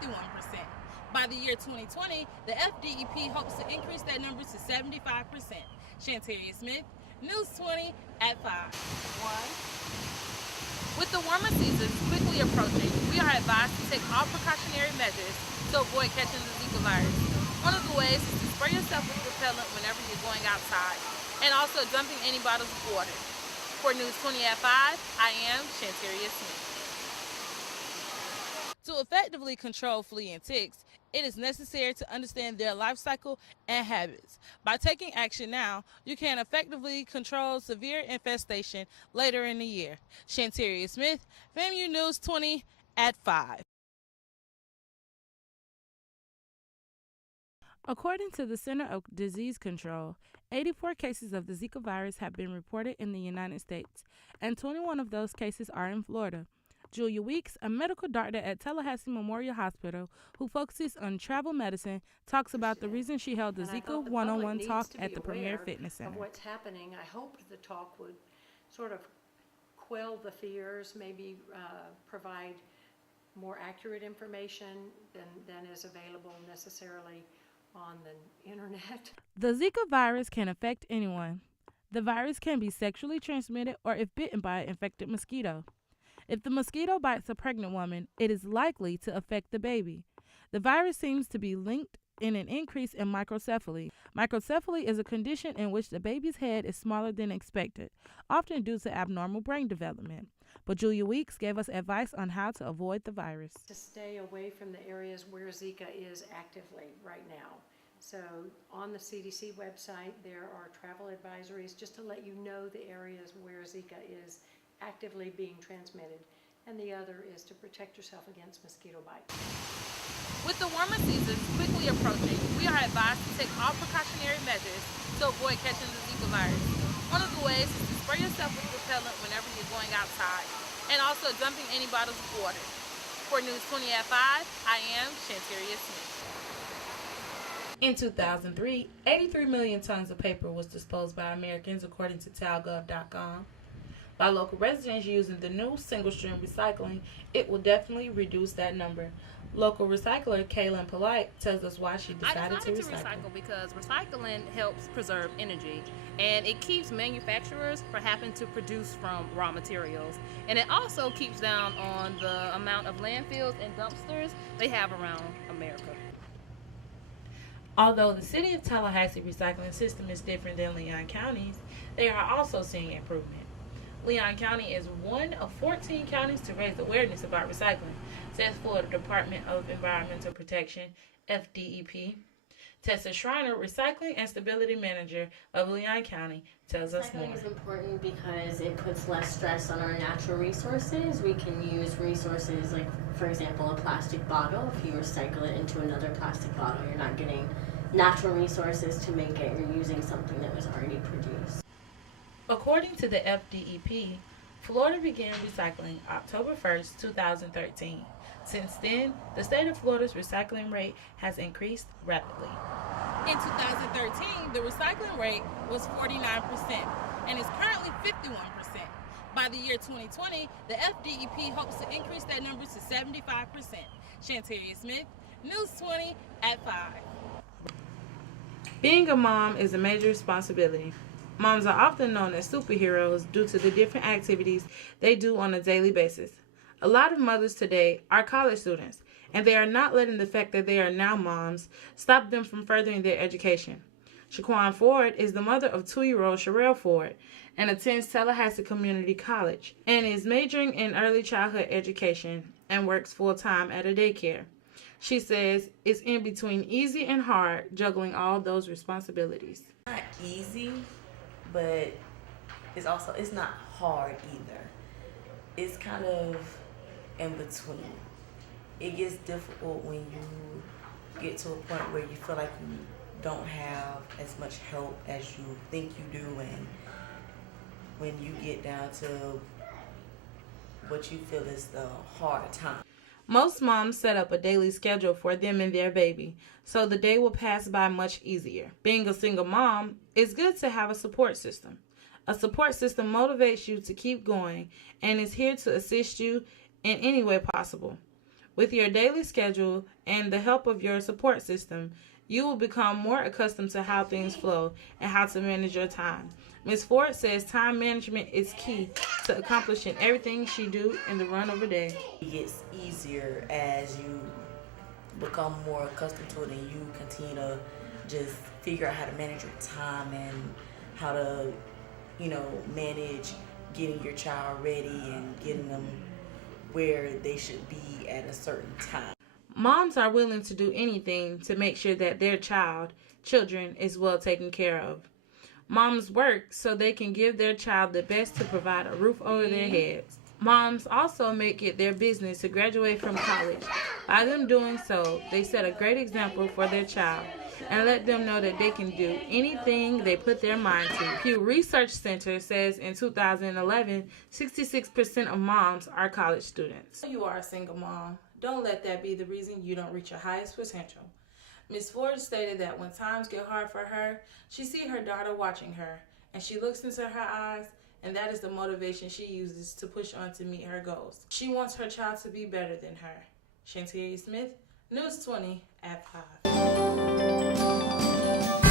51%. By the year 2020, the FDEP hopes to increase that number to 75%. Shantaria Smith, News 20 at 5. With the warmer seasons quickly approaching, we are advised to take all precautionary measures to avoid catching the Zika virus. One of the ways is to spray yourself with repellent whenever you're going outside, and also dumping any bottles of water. For News 20 at 5, I am Shantaria Smith. To effectively control flea and ticks, it is necessary to understand their life cycle and habits. By taking action now, you can effectively control severe infestation later in the year. Shantaria Smith, FAMU News 20 at 5. According to the Center of Disease Control, 84 cases of the Zika virus have been reported in the United States, and 21 of those cases are in Florida. Julia Weeks, a medical doctor at Tallahassee Memorial Hospital who focuses on travel medicine, talks about the reason she held the Zika one-on-one talk at the Premier Fitness Center. Of what's happening, I hoped the talk would sort of quell the fears, maybe provide more accurate information than is available necessarily on the internet. The Zika virus can affect anyone. The virus can be sexually transmitted or if bitten by an infected mosquito. If the mosquito bites a pregnant woman, it is likely to affect the baby. The virus seems to be linked in an increase in microcephaly. Microcephaly is a condition in which the baby's head is smaller than expected, often due to abnormal brain development. But Julia Weeks gave us advice on how to avoid the virus. To stay away from the areas where Zika is actively right now. So on the CDC website, there are travel advisories just to let you know the areas where Zika is actively being transmitted, and the other is to protect yourself against mosquito bites. With the warmer seasons quickly approaching, we are advised to take all precautionary measures to avoid catching the Zika virus. One of the ways is to spray yourself with repellent whenever you're going outside, and also dumping any bottles of water. For News 20 at 5, I am Shantaria Smith. In 2003, 83 million tons of paper was disposed by Americans, according to talgov.com. By local residents using the new single-stream recycling, it will definitely reduce that number. Local recycler Kaylin Polite tells us why she decided to recycle. Because recycling helps preserve energy, and it keeps manufacturers from having to produce from raw materials. And it also keeps down on the amount of landfills and dumpsters they have around America. Although the city of Tallahassee recycling system is different than Leon County's, they are also seeing improvement. Leon County is one of 14 counties to raise awareness about recycling, says Florida Department of Environmental Protection, FDEP. Tessa Schreiner, Recycling and Stability Manager of Leon County, tells us more. Recycling is important because it puts less stress on our natural resources. We can use resources like, for example, a plastic bottle. If you recycle it into another plastic bottle, you're not getting natural resources to make it. You're using something that was already produced. According to the FDEP, Florida began recycling October 1st, 2013. Since then, the state of Florida's recycling rate has increased rapidly. In 2013, the recycling rate was 49% and is currently 51%. By the year 2020, the FDEP hopes to increase that number to 75%. Shantaria Smith, News 20 at 5. Being a mom is a major responsibility. Moms are often known as superheroes due to the different activities they do on a daily basis. A lot of mothers today are college students, and they are not letting the fact that they are now moms stop them from furthering their education. Shaquan Ford is the mother of 2-year-old Sherelle Ford and attends Tallahassee Community College and is majoring in early childhood education and works full-time at a daycare. She says it's in between easy and hard juggling all those responsibilities. Not easy, but it's not hard either. It's kind of in between. It gets difficult when you get to a point where you feel like you don't have as much help as you think you do, and when you get down to what you feel is the hard time. Most moms set up a daily schedule for them and their baby, so the day will pass by much easier. Being a single mom, it's good to have a support system. A support system motivates you to keep going and is here to assist you in any way possible. With your daily schedule and the help of your support system, you will become more accustomed to how things flow and how to manage your time. Ms. Ford says time management is key to accomplishing everything she do in the run of a day. It gets easier as you become more accustomed to it and you continue to just figure out how to manage your time and how to, manage getting your child ready and getting them where they should be at a certain time. Moms are willing to do anything to make sure that their children is well taken care of. Moms work so they can give their child the best to provide a roof over their heads. Moms also make it their business to graduate from college. By them doing so, they set a great example for their child and let them know that they can do anything they put their mind to. Pew Research Center says in 2011, 66% of moms are college students. You are a single mom. Don't let that be the reason you don't reach your highest potential. Ms. Ford stated that when times get hard for her, she sees her daughter watching her, and she looks into her eyes, and that is the motivation she uses to push on to meet her goals. She wants her child to be better than her. Shantaria Smith, News 20 at 5.